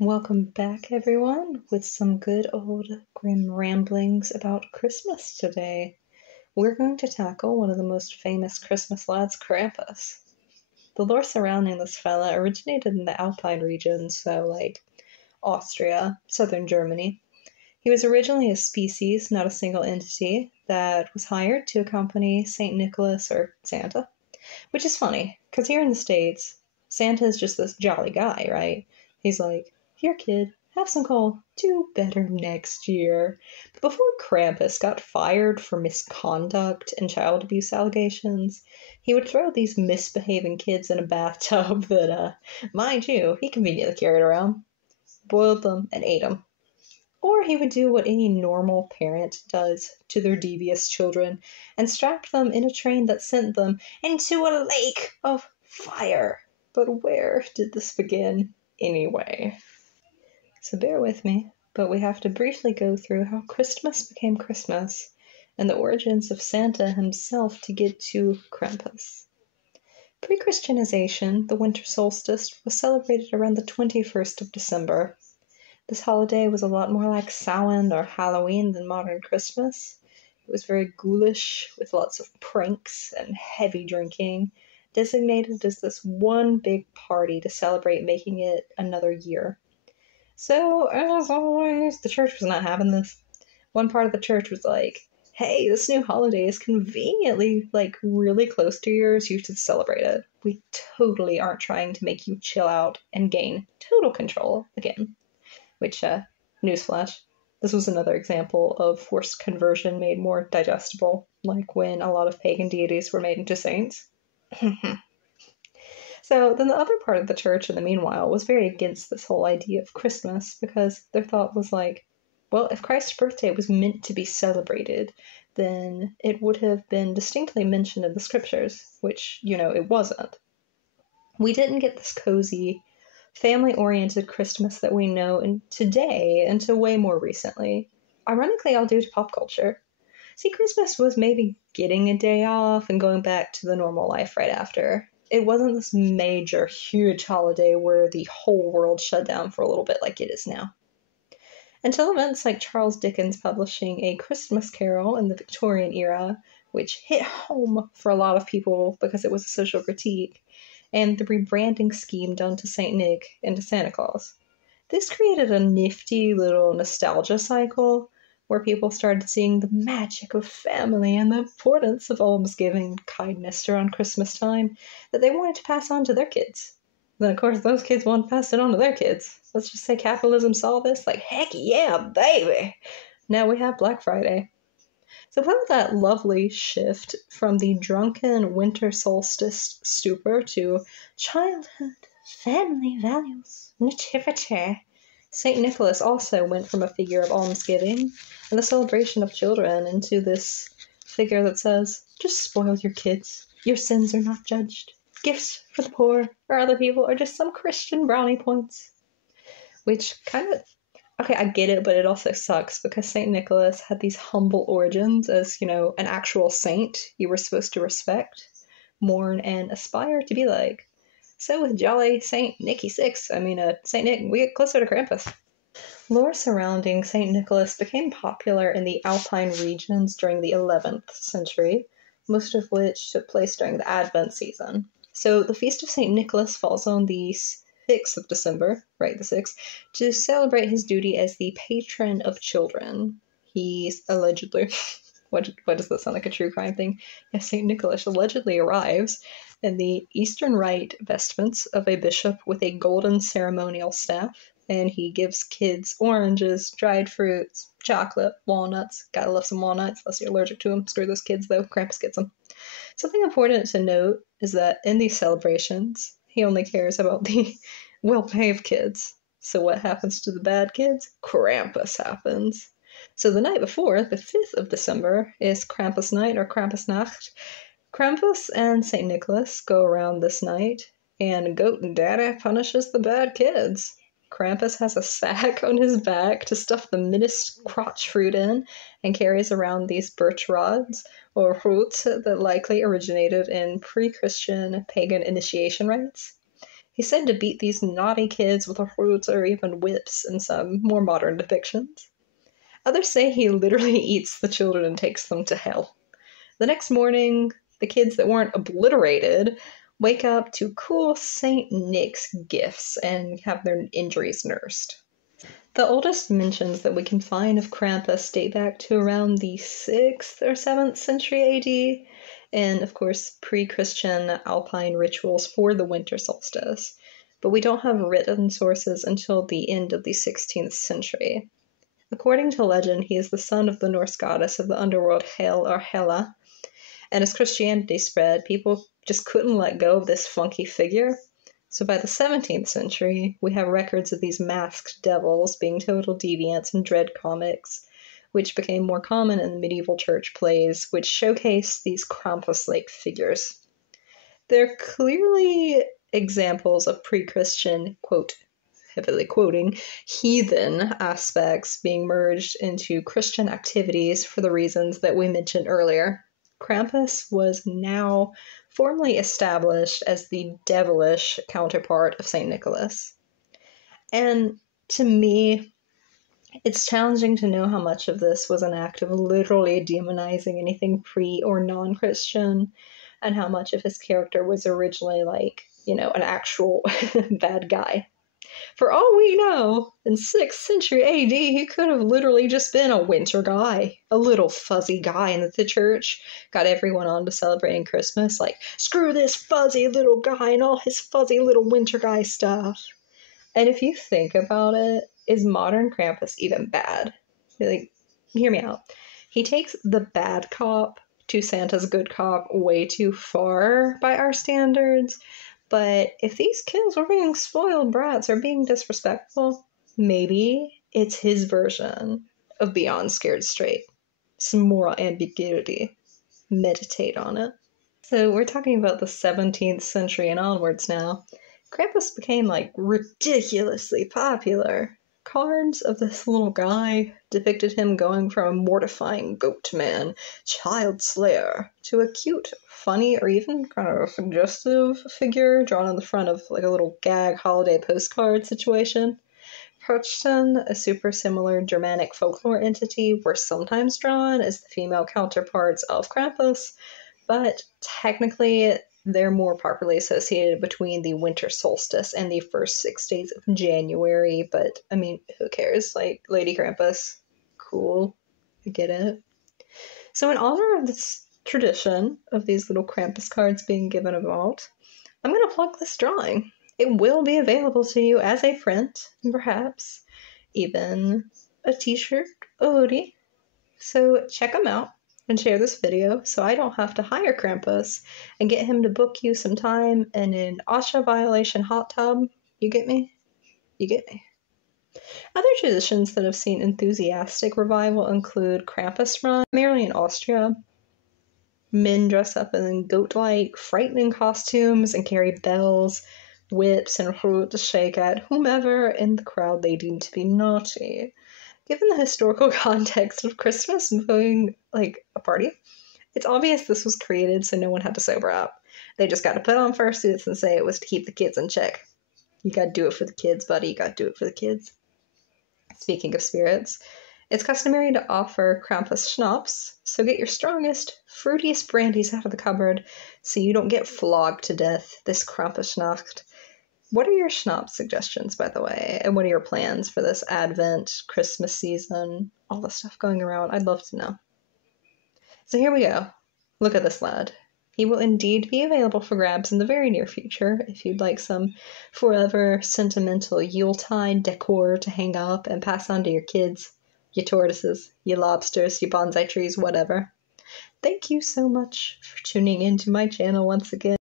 Welcome back, everyone, with some good old grim ramblings about Christmas today. We're going to tackle one of the most famous Christmas lads, Krampus. The lore surrounding this fella originated in the Alpine region, so like Austria, southern Germany. He was originally a species, not a single entity, that was hired to accompany St. Nicholas or Santa, which is funny, because here in the States, Santa is just this jolly guy, right? He's like, here, kid, have some coal. Do better next year. But before Krampus got fired for misconduct and child abuse allegations, he would throw these misbehaving kids in a bathtub that, mind you, he conveniently carried around, boiled them, and ate them. Or he would do what any normal parent does to their devious children and strap them in a train that sent them into a lake of fire. But where did this begin anyway? So bear with me, but we have to briefly go through how Christmas became Christmas and the origins of Santa himself to get to Krampus. Pre-Christianization, the winter solstice, was celebrated around the 21st of December. This holiday was a lot more like Samhain or Halloween than modern Christmas. It was very ghoulish, with lots of pranks and heavy drinking, designated as this one big party to celebrate making it another year. So, as always, the church was not having this. One part of the church was like, hey, this new holiday is conveniently, really close to yours, you should celebrate it. We totally aren't trying to make you chill out and gain total control again. Which, newsflash, this was another example of forced conversion made more digestible, like when a lot of pagan deities were made into saints. So then the other part of the church, in the meanwhile, was very against this whole idea of Christmas because their thought was like, well, if Christ's birthday was meant to be celebrated, then it would have been distinctly mentioned in the scriptures, which, it wasn't. We didn't get this cozy, family-oriented Christmas that we know today until way more recently. Ironically, all due to pop culture. See, Christmas was maybe getting a day off and going back to the normal life right after. It wasn't this major, huge holiday where the whole world shut down for a little bit like it is now. Until events like Charles Dickens publishing A Christmas Carol in the Victorian era, which hit home for a lot of people because it was a social critique, and the rebranding scheme done to St. Nick and to Santa Claus. This created a nifty little nostalgia cycle where people started seeing the magic of family and the importance of almsgiving and kindness around Christmas time that they wanted to pass on to their kids. Then, of course, those kids want to pass it on to their kids. Let's just say capitalism saw this, like, heck yeah, baby! Now we have Black Friday. So part of that lovely shift from the drunken winter solstice stupor to childhood, family values, nativity, St. Nicholas also went from a figure of almsgiving and the celebration of children into this figure that says, just spoil your kids. Your sins are not judged. Gifts for the poor or other people are just some Christian brownie points. Which kind of, okay, I get it, but it also sucks because St. Nicholas had these humble origins as, an actual saint you were supposed to respect, mourn, and aspire to be like. So with jolly St. Nicky Six, St. Nick, we get closer to Krampus. Lore surrounding St. Nicholas became popular in the Alpine regions during the 11th century, most of which took place during the Advent season. So the Feast of St. Nicholas falls on the 6th of December, right, the 6th, to celebrate his duty as the patron of children. He's allegedly, what does that sound like a true crime thing? Yes, St. Nicholas allegedly arrives in the eastern rite vestments of a bishop with a golden ceremonial staff, and he gives kids oranges, dried fruits, chocolate, walnuts. Gotta love some walnuts, unless you're allergic to them. Screw those kids, though. Krampus gets them. Something important to note is that in these celebrations, he only cares about the well-behaved kids. So what happens to the bad kids? Krampus happens. So the night before, the 5th of December, is Krampus night or Krampusnacht. Krampus and St. Nicholas go around this night, and Goat Daddy punishes the bad kids. Krampus has a sack on his back to stuff the menace crotch fruit in, and carries around these birch rods, or roots, that likely originated in pre-Christian pagan initiation rites. He's said to beat these naughty kids with a fruit or even whips in some more modern depictions. Others say he literally eats the children and takes them to hell. The next morning, the kids that weren't obliterated wake up to cool St. Nick's gifts and have their injuries nursed. The oldest mentions that we can find of Krampus date back to around the 6th or 7th century AD, and of course pre-Christian Alpine rituals for the winter solstice, but we don't have written sources until the end of the 16th century. According to legend, he is the son of the Norse goddess of the underworld Hel or Hela, and as Christianity spread, people just couldn't let go of this funky figure. So by the 17th century, we have records of these masked devils being total deviants in dread comics, which became more common in the medieval church plays, which showcase these Krampus-like figures. They're clearly examples of pre-Christian, quote, heavily quoting, heathen aspects being merged into Christian activities for the reasons that we mentioned earlier. Krampus was now formally established as the devilish counterpart of St. Nicholas. And to me, it's challenging to know how much of this was an act of literally demonizing anything pre- or non-Christian, and how much of his character was originally an actual bad guy. For all we know, in 6th century AD, he could have literally just been a winter guy, a little fuzzy guy in the church, got everyone on to celebrating Christmas, like, screw this fuzzy little guy and all his fuzzy little winter guy stuff. And if you think about it, is modern Krampus even bad? Hear me out. He takes the bad cop to Santa's good cop way too far by our standards. But if these kids were being spoiled brats or being disrespectful, maybe it's his version of Beyond Scared Straight. Some moral ambiguity. Meditate on it. So we're talking about the 17th century and onwards now. Krampus became, ridiculously popular. Cards of this little guy depicted him going from a mortifying goat man, child slayer, to a cute, funny, or even kind of suggestive figure drawn on the front of a little gag holiday postcard situation. Perchten, a super similar Germanic folklore entity, were sometimes drawn as the female counterparts of Krampus, but technically they're more properly associated between the winter solstice and the first 6 days of January, but, who cares? Lady Krampus, cool, I get it. So in honor of this tradition of these little Krampus cards being given out, I'm going to plug this drawing. It will be available to you as a print, and perhaps even a t-shirt, a hoodie. So check them out and share this video so I don't have to hire Krampus and get him to book you some time in an OSHA violation hot tub. You get me? You get me. Other traditions that have seen enthusiastic revival include Krampus Run, primarily in Austria. Men dress up in goat-like, frightening costumes and carry bells, whips, and fruit to shake at whomever in the crowd they deem to be naughty. Given the historical context of Christmas being a party, it's obvious this was created so no one had to sober up. They just got to put on fursuits and say it was to keep the kids in check. You gotta do it for the kids, buddy. You gotta do it for the kids. Speaking of spirits, it's customary to offer Krampus schnapps, so get your strongest, fruitiest brandies out of the cupboard so you don't get flogged to death this Krampusnacht. What are your schnapps suggestions, by the way? And what are your plans for this Advent, Christmas season, all the stuff going around? I'd love to know. So here we go. Look at this lad. He will indeed be available for grabs in the very near future if you'd like some forever sentimental Yuletide decor to hang up and pass on to your kids, your tortoises, your lobsters, your bonsai trees, whatever. Thank you so much for tuning into my channel once again.